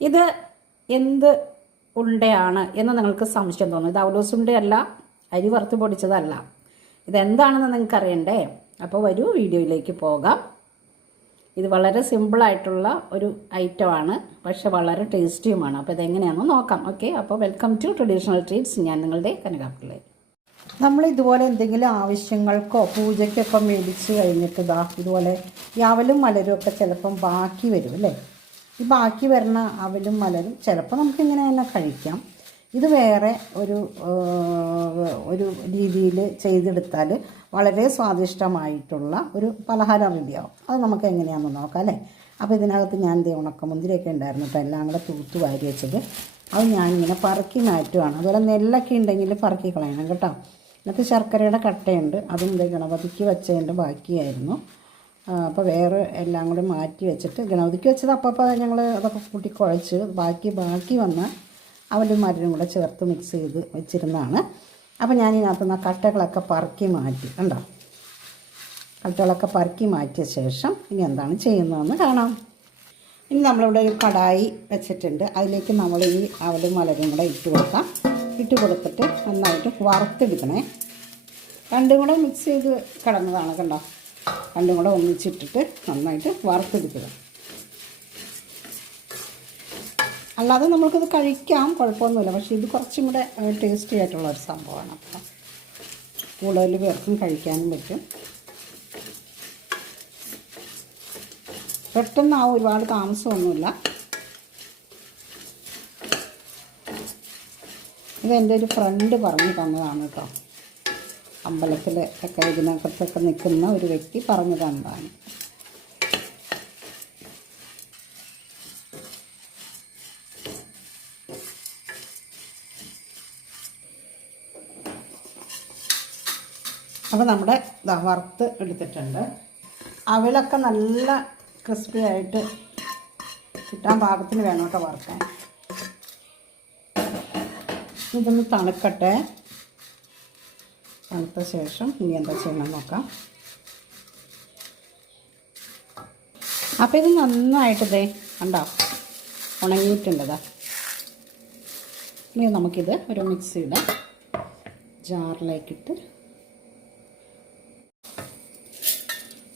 ഇത് എന്ത് ഉണ്ടയാണ് എന്ന് നിങ്ങൾക്ക് സംശയം തോന്നും. ഇത് അവലോസ് ഉണ്ടയല്ല അരി വറുത്ത് പൊടിച്ചതല്ല. ഇതെന്താണെന്ന് നിങ്ങൾക്ക് അറിയണ്ടേ അപ്പോൾ വരൂ വീഡിയോയിലേക്ക് പോകാം. ഇത് വളരെ സിമ്പിളായിട്ടുള്ള ഒരു ഐറ്റമാണ് പക്ഷെ വളരെ ടേസ്റ്റിയുമാണ്. അപ്പോൾ ഇതെങ്ങനെയാണെന്ന് നോക്കാം. ഓക്കെ അപ്പോൾ വെൽക്കം ടു ട്രഡീഷണൽ ട്രീറ്റ്സ്. ഞാൻ നിങ്ങളുടെ കനകാപ്പിള്ളേ നമ്മൾ ഇതുപോലെ എന്തെങ്കിലും ആവശ്യങ്ങൾക്കോ പൂജയ്ക്കൊക്കെ മേടിച്ച് കഴിഞ്ഞിട്ട് ഇതാ ഇതുപോലെ യാവലും മലരും ഒക്കെ ചിലപ്പം ബാക്കി വരും അല്ലേ? ഈ ബാക്കി വരുന്ന അവലും മലരും ചിലപ്പോൾ നമുക്കിങ്ങനെ തന്നെ കഴിക്കാം. ഇത് വേറെ ഒരു ഒരു രീതിയിൽ ചെയ്തെടുത്താൽ വളരെ സ്വാദിഷ്ടമായിട്ടുള്ള ഒരു പലഹാരം റെഡിയാവും. അത് നമുക്ക് എങ്ങനെയാണെന്ന് നോക്കാം അല്ലേ? അപ്പോൾ ഇതിനകത്ത് ഞാൻ ദേ ഉണക്കമുന്തിരിയൊക്കെ ഉണ്ടായിരുന്നു അപ്പോൾ എല്ലാം കൂടെ തൂത്ത് വാരി വെച്ചത്. അത് ഞാനിങ്ങനെ പറക്കി മാറ്റുവാണ്. അതുപോലെ നെല്ലൊക്കെ ഉണ്ടെങ്കിൽ പറക്കി കളയണം കേട്ടോ. എന്നിട്ട് ശർക്കരയുടെ കട്ടയുണ്ട്. അതും ദേ ഗണപതിക്ക് വെച്ചതിന്റെ ബാക്കിയായിരുന്നു. അപ്പോൾ വേറെ എല്ലാം കൂടെ മാറ്റി വെച്ചിട്ട് ഗണപതിക്ക് വെച്ചത് അപ്പം ഞങ്ങൾ അതൊക്കെ കൂട്ടി കുഴച്ച് ബാക്കി ബാക്കി വന്ന അവലും മരനും കൂടെ ചേർത്ത് മിക്സ് ചെയ്ത് വെച്ചിരുന്നതാണ്. അപ്പോൾ ഞാൻ ഇതിനകത്ത് നിന്ന് കട്ടകളൊക്കെ പറക്കി മാറ്റി കണ്ടോ? കട്ടകളൊക്കെ പറക്കി മാറ്റിയ ശേഷം ഇനി എന്താണ് ചെയ്യുന്നതെന്ന് കാണാം. ഇനി നമ്മളിവിടെ ഒരു കടായി വെച്ചിട്ടുണ്ട്. അതിലേക്ക് നമ്മൾ ഈ അവലും മലരും കൂടെ ഇട്ട് കൊടുക്കാം. ഇട്ട് കൊടുത്തിട്ട് നന്നായിട്ട് വറുത്തെടുക്കണേ. രണ്ടും കൂടെ മിക്സ് ചെയ്ത് കിടന്നതാണ് കണ്ടോ? രണ്ടും കൂടെ ഒന്നിച്ചിട്ടിട്ട് നന്നായിട്ട് വറുത്തെടുക്കുക. അല്ലാതെ നമുക്കിത് കഴിക്കാം കുഴപ്പമൊന്നുമില്ല. പക്ഷേ ഇത് കുറച്ചും കൂടെ ടേസ്റ്റി ആയിട്ടുള്ള ഒരു സംഭവമാണ്. അപ്പം കൂടുതൽ പേർക്കും കഴിക്കാനും പറ്റും. പെട്ടെന്നാവും ഒരുപാട് താമസമൊന്നുമില്ല. ഇത് എന്റെ ഒരു ഫ്രണ്ട് പറഞ്ഞു തന്നതാണ് കേട്ടോ. അമ്പലത്തിൽ ഒക്കെ ഇതിനകത്തൊക്കെ നിൽക്കുന്ന ഒരു വ്യക്തി പറഞ്ഞു തന്നതാണ് അപ്പോൾ നമ്മുടെ വറുത്ത് എടുത്തിട്ടുണ്ട്. അവിളൊക്കെ നല്ല ക്രിസ്പി ആയിട്ട് കിട്ടാൻ പാകത്തിന് വേണം കേട്ടോ വറുക്കാൻ. ഇതൊന്ന് തണുക്കട്ടെ. തണുത്ത ശേഷം ഇനി എന്താ ചെയ്യണം നോക്കാം. അപ്പോൾ ഇത് നന്നായിട്ട് ദേ കണ്ടോ? ഉണങ്ങിയിട്ടുണ്ടതാ. ഇനി നമുക്കിത് ഒരു മിക്സിയുടെ ജാറിലേക്കിട്ട്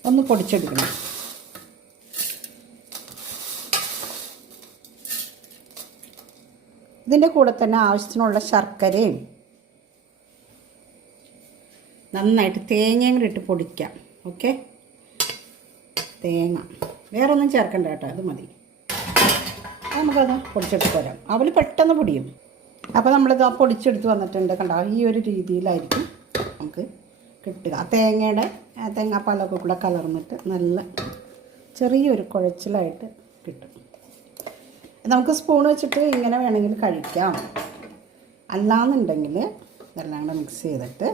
ഒന്ന് പൊടിച്ചെടുക്കണം. ഇതിന്റെ കൂടെ തന്നെ ആവശ്യത്തിനുള്ള ശർക്കരയും നന്നായിട്ട് തേങ്ങയും കൂടി ഇട്ട് പൊടിക്കാം. ഓക്കെ? തേങ്ങ. വേറെ ഒന്നും ചേർക്കണ്ട കേട്ടോ അത് മതി. നമുക്കത് പൊടിച്ചെടുത്ത് വരാം അവൽ പെട്ടെന്ന് പൊടിയും. അപ്പോൾ നമ്മളിത് ആ പൊടിച്ചെടുത്ത് വന്നിട്ടുണ്ട് കണ്ടോ? ഈ ഒരു രീതിയിലായിരിക്കും നമുക്ക് കിട്ടുക. ആ തേങ്ങയുടെ തേങ്ങാപ്പാലൊക്കെ കൂടെ കലർന്നിട്ട് നല്ല ചെറിയൊരു കുഴച്ചിലായിട്ട് കിട്ടും. നമുക്ക് സ്പൂൺ വെച്ചിട്ട് ഇങ്ങനെ വേണമെങ്കിൽ കഴിക്കാം. അല്ലാന്നുണ്ടെങ്കിൽ ഇതെല്ലാം കൂടെ മിക്സ് ചെയ്തിട്ട്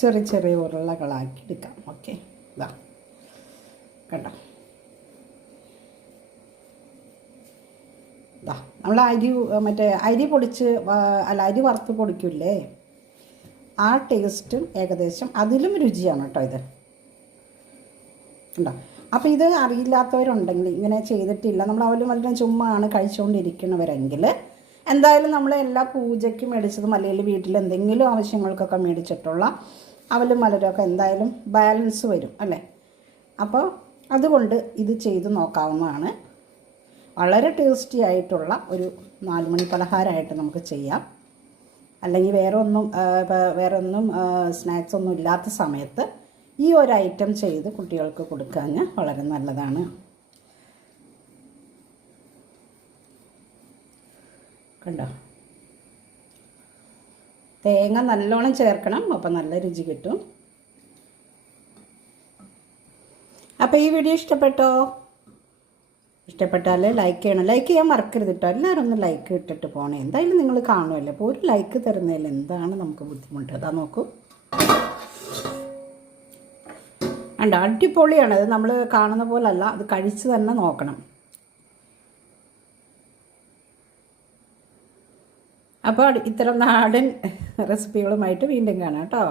ചെറിയ ചെറിയ ഉരുളകളാക്കി എടുക്കാം. ഓക്കെ ഇതാ കേട്ടോ ഇതാ നമ്മൾ അരി മറ്റേ അരി പൊടിച്ച് അല്ല അരി വറുത്ത് പൊടിക്കില്ലേ? ആ ടേസ്റ്റും ഏകദേശം അതിലും രുചിയാണ് കേട്ടോ ഇത്. ഉണ്ടോ അപ്പോൾ ഇത് അറിയില്ലാത്തവരുണ്ടെങ്കിൽ ഇങ്ങനെ ചെയ്തിട്ടില്ല. നമ്മൾ അവലും വല്ലതും ചുമ്മാ ആണ് കഴിച്ചുകൊണ്ടിരിക്കുന്നവരെങ്കിൽ എന്തായാലും നമ്മൾ എല്ലാ പൂജയ്ക്കും മേടിച്ചതും അല്ലെങ്കിൽ വീട്ടിൽ എന്തെങ്കിലും ആവശ്യങ്ങൾക്കൊക്കെ മേടിച്ചിട്ടുള്ള അവലും മലരൊക്കെ എന്തായാലും ബാലൻസ് വരും അല്ലേ? അപ്പോൾ അതുകൊണ്ട് ഇത് ചെയ്ത് നോക്കാവുന്നതാണ്. വളരെ ടേസ്റ്റി ആയിട്ടുള്ള ഒരു നാലുമണി പലഹാരമായിട്ട് നമുക്ക് ചെയ്യാം. അല്ലെങ്കിൽ വേറെ ഒന്നും വേറെ ഒന്നും സ്നാക്സ് ഒന്നും ഇല്ലാത്ത സമയത്ത് ഈ ഒരു ഐറ്റം ചെയ്ത് കുട്ടികൾക്ക് കൊടുക്കാൻ വളരെ നല്ലതാണ്. കണ്ടോ? തേങ്ങ നല്ലോണം ചേർക്കണം അപ്പം നല്ല രുചി കിട്ടും. അപ്പോൾ ഈ വീഡിയോ ഇഷ്ടപ്പെട്ടോ? ഇഷ്ടപ്പെട്ടാൽ ലൈക്ക് ചെയ്യണം. ലൈക്ക് ചെയ്യാൻ മറക്കരുത് കേട്ടോ എല്ലാവരും ഒന്ന് ലൈക്ക് ഇട്ടിട്ട് പോകണേ എന്തായാലും നിങ്ങൾ കാണുമല്ലോ അപ്പോൾ ഒരു ലൈക്ക് തരുന്നതിൽ എന്താണ് നമുക്ക് ബുദ്ധിമുട്ട്? അതാ നോക്കൂ. ഉണ്ട് അടിപൊളിയാണ്. അത് നമ്മൾ കാണുന്ന പോലല്ല. അത് കഴിച്ച് തന്നെ നോക്കണം. അപ്പോൾ ഇത്തരം നാടൻ റെസിപ്പികളുമായിട്ട് വീണ്ടും കാണാം കേട്ടോ.